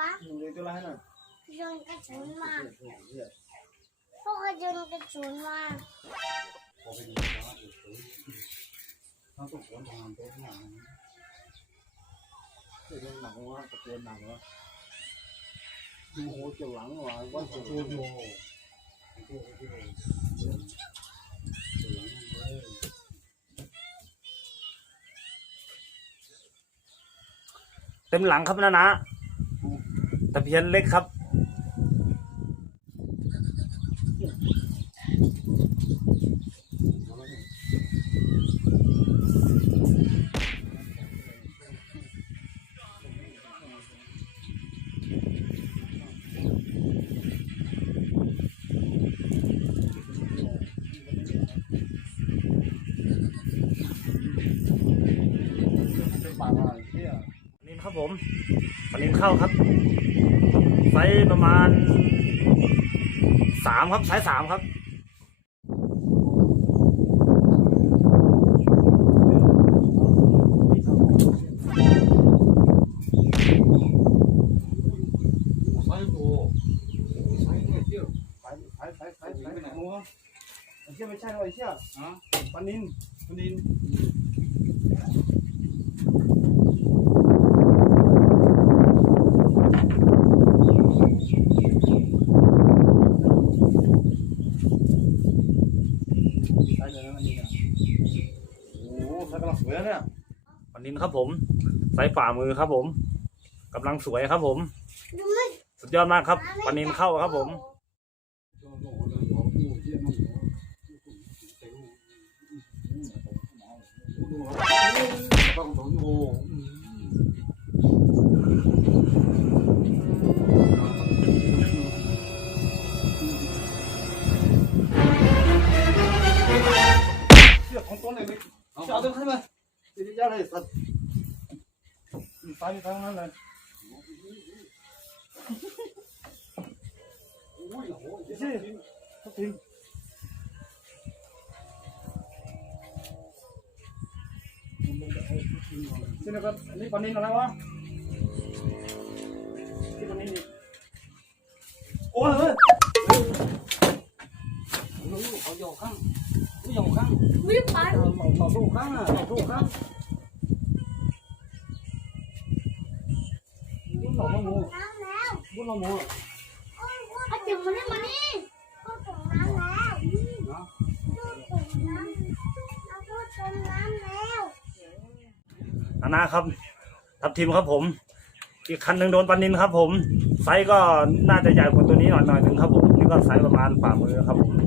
วะอยู่ในตัวไรน่ะโยนกระสุนมาพวกก็โยนกระสุนมาเขาต้องสวนทางตัวหนังเรื่องหนังวะตะเกียบหนังวะดูโหเจียวหลังวะวันเจียวโยเต็มหลังครับนะนะตะเพียนเล็กครับเป็นปากอะไรเนี่ย ปลานินครับผมปลานินเข้าครับไซ ส์ประมาณสามครับไซส์สามครับใส่ตัวใส่เนี่ยเที่ยวส่ใส่ใส่ใส่ใส่หมูไอ้เชี่ยไม่ใช่หรอไอ้เชี่ยปนินปนิน ใช่เลยนะมันนี่อะโอ้โหใส่กำลังสวยนะเนี่ย ปลานินครับผมไซส์ฝ่ามือครับผมกำลังสวยครับผมดูมันสุดยอดมากครับปลานินเข้าครับผมต้องสองโอ้เชือกของต้นเลยจะเอาต้นขึ้นมา จะจะอะไรสัตว์ตายตายนั่นเลยโอ้ยโอ้ยสิทับทิมนี่นะครับอันนี้ปลานินอะไรวะนี่ปลานินนี่โอ้ยเฮ้ยลูกเขาโยกข้างลูกโยกข้าง วิ่งไปเราสู้ข้างอะเราสู้ข้างลูกเราไม่มูน้ำแล้วลูกเรามูอาถึงมันนี่มานี่พูดถึงน้ำแล้วพูดถึงน้ำเราพูดถึงน้ำแล้วนานาครับ ทับทีมครับผม อีกคันหนึ่งโดนปลานินครับผม ไซส์ก็น่าจะใหญ่กว่าตัวนี้หน่อยหน่อยหนึ่งครับผม นี่ก็ไซส์ประมาณฝ่ามือครับผม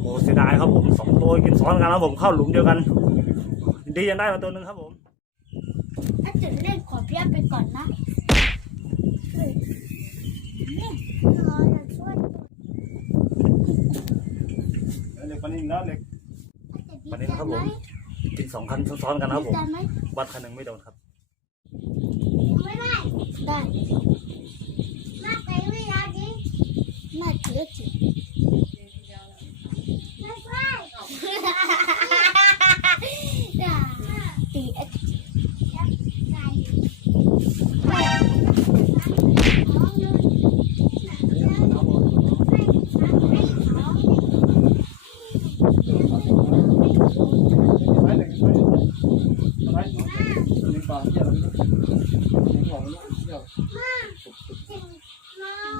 โอ้เสียดายครับผมสองตัวกินซ้อนกันครับผมเข้าหลุมเดียวกัน ดียังได้มาตัวหนึ่งครับผมถ้าจุดเล่นขอเพียบไปก่อนนะเฮ้ยนี่รอจะช่วยเล็กปลานินแล้วเล็กปลานินครับผมกินสองคันซ้อนๆกันครับผมได้ไหมวัดคันหนึ่งไม่โดนครับไม่ได้ได้มาไปไม่ยากจริงมาเจือจริงไม่ใช่ตีเอ็ด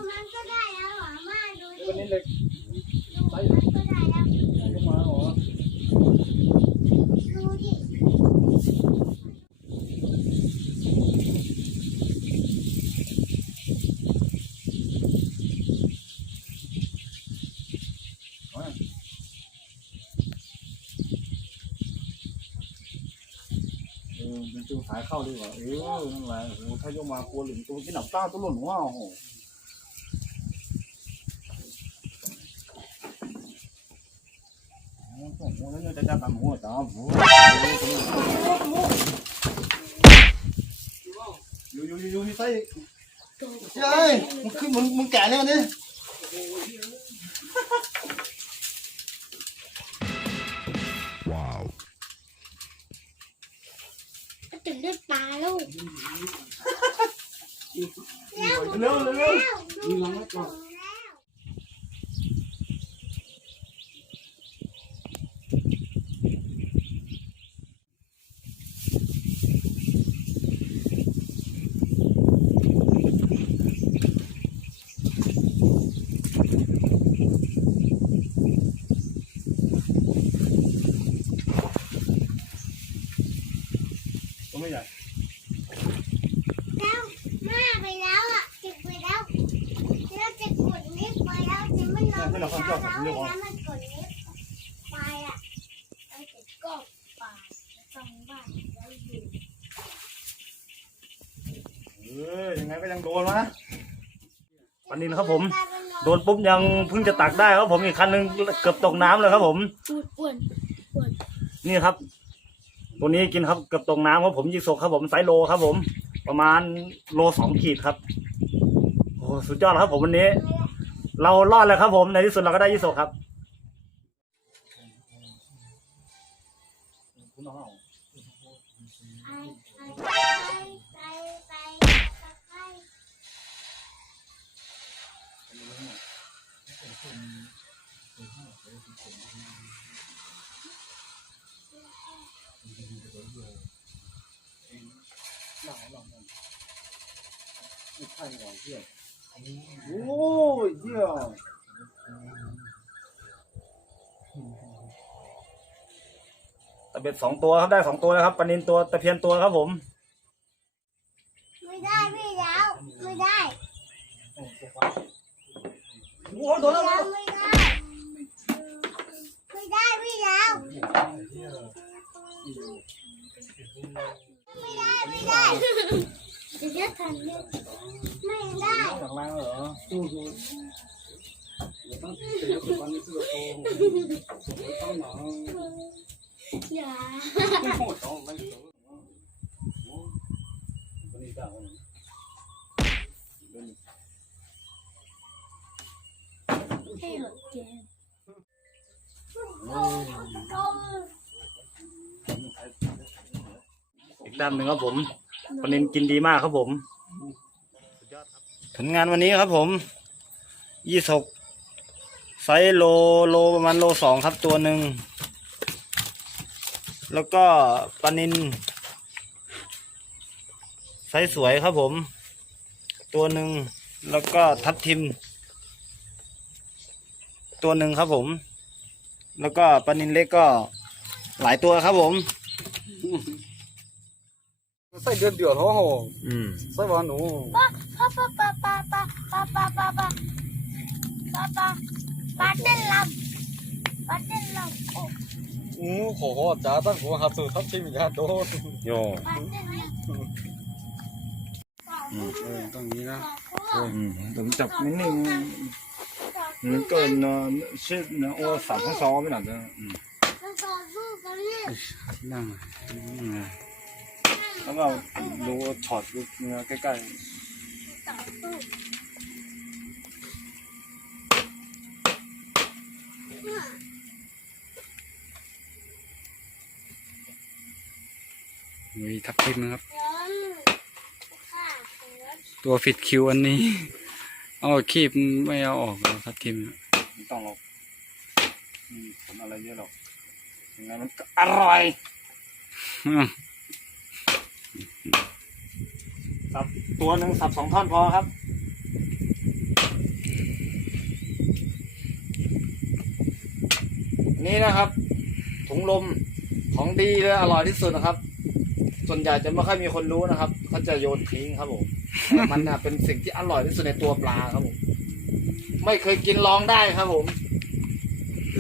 มันก็ได้แล้วหรอมาดูดิ ปลานินเล็ก มันก็ได้แล้ว ลงมาหรอ ดูดิ เออ เข้าดีกว่า เออนั่นแหละโอ้ถ้ายกมากลัวหลุมตัวกินหนังตาตัวหล่นหัวโอ้โหจะจับตามหัวจ้าโอ้โหอยู่อยู่อยู่อยู่ที่ไส้ใช่มึงขึ้นมึงมึงแก่เนี่ยนี่ Talo. Hello, hello. Ilang ito. แล้วมันกดลิฟต์ไปอะเราจะก็ไปตรงบ้านแล้วอยู่เออยังไงก็ยังโดนวะปันนินครับผม โดนปุ๊บยังเพิ่งจะตักได้ครับผมอีกคันหนึงเกือบตกน้ำเลยครับผม อ้วนนี่ครับ ตัวนี้กินครับเกือบตกน้ำครับผมยิงศกครับผมไซส์โลครับผม ประมาณโลสองขีดครับ โอ้สุดยอดครับผมวันนี้ เรารอดแล้วครับผมในที่สุดเราก็ได้ยิโสครับหลายหลอกมันไม่ใช่หรอกเพื่อน โอ้ยเยี่ยมตะเบ็ดสองตัวครับได้สองตัวแล้วครับปลานินตัวตะเพียนตัวครับผม ไม่ได้พี่แล้ว ไม่ได้โอ้โดนแล้ว แล้วไม่ได้ไม่ได้พี่แล้วไม่ได้ไม่ได้จะจะทำเนี่ยไม่ได้ หลังล่างเหรอดูดูต้องเสียวันนี้คือโอ้ต้องหนอ อย่า โอ้ต้องไม่ต้องโอ้วันนี้จ้า ให้หลดเกมอีกด้านหนึ่งครับผมปนินกินดีมากครับผม ผลงานวันนี้ครับผม ยี่สกไซส์โลโลประมาณโลสองครับตัวหนึ่ง แล้วก็ปลานินไซส์สวยครับผม ตัวหนึ่งแล้วก็ทับทิม ตัวหนึ่งครับผม แล้วก็ปลานินเล็กก็หลายตัวครับผมใส่เดือนเดียวท้อหออืมใส่วันหนูป้าป้าป้าป้าป้าป้าป้าป้าป้าป้าป้าป้าป้าเต้นลำป้าเต้นลำโอ้ 오, 그거 나다 그거 하도 삼십이냐 너. 요. เออตรงนี้นะผมจับนิดนึงมันเกินเนอะชิดเนอโอ้สามข้างซอไม่หนักยอืมนั่งแล้วก็ดูช็อตดูเใกล้ มีทับทิมนะครับร้อนค่ะร้อนตัวฟิตคิวอันนี้ เอาคีบไม่เอาออกแล้วทับทิมๆไม่ต้องหรอกอืมผมอะไรเยอะหรอกยังไงมันก็อร่อยสับตัวหนึ่งสับสองท่อนพอครับนี่นะครับถุงลมของดีและอร่อยที่สุดนะครับ ส่วนใหญ่จะไม่ค่อยมีคนรู้นะครับเขาจะโยนทิ้งครับผมแต่มันน่ะเป็นสิ่งที่อร่อยที่สุดในตัวปลาครับผมไม่เคยกินลองได้ครับผม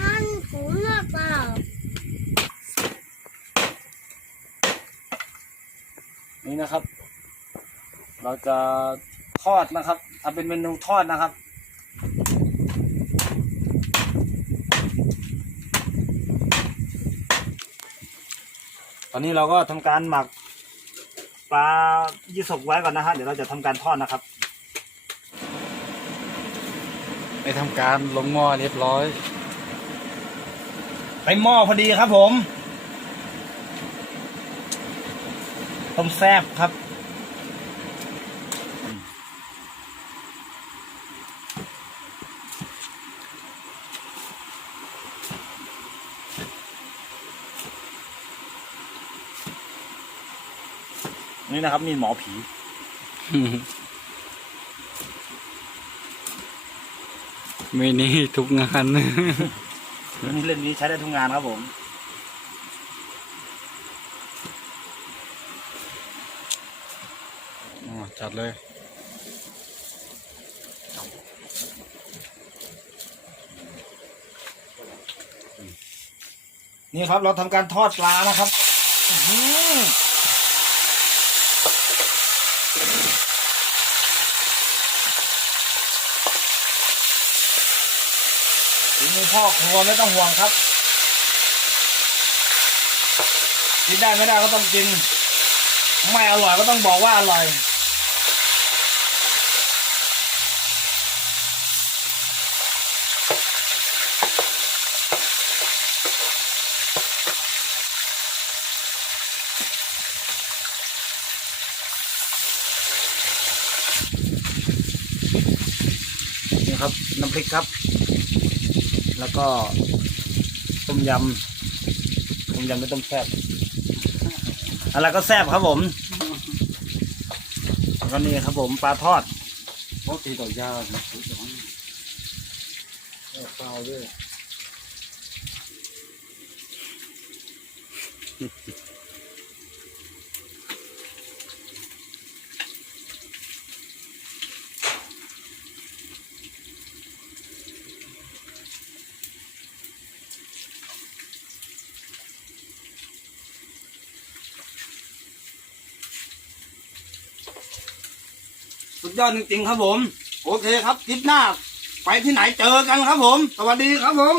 มันหูหน้าเปล่านี่นะครับ เราจะทอดนะครับเอาเป็นเมนูทอดนะครับ ตอนนี้เราก็ทำการหมัก ปลายี่สกไว้ก่อนนะฮะเดี๋ยวเราจะทำการทอดนะครับไปทำการลงหม้อเรียบร้อยไปหม้อพอดีครับผมต้มแซบครับ นี่นะครับมีดหมอผี ไม่นี่ทุกงานนี่เล่มนี้ใช้ได้ทุกงานครับผมอ๋อจัดเลยนี่ครับเราทำการทอดปลานะครับอื้อหือถึงมือ พ่อครัวไม่ต้องห่วงครับ กินได้ไม่ได้ก็ต้องกิน ไม่อร่อยก็ต้องบอกว่าอร่อยนี่ครับน้ำพริกครับ แล้วก็ต้มยำต้มยำไม่ต้มแซ่บอะไรก็แซ่บครับผมแล้วก็นี่ครับผมปลาทอดเพราะตีต่อยาเนี่ยข้าวด้วย ดยอดจริงๆครับผม โอเคครับคลิปหน้า ไปที่ไหนเจอกันครับผม สวัสดีครับผม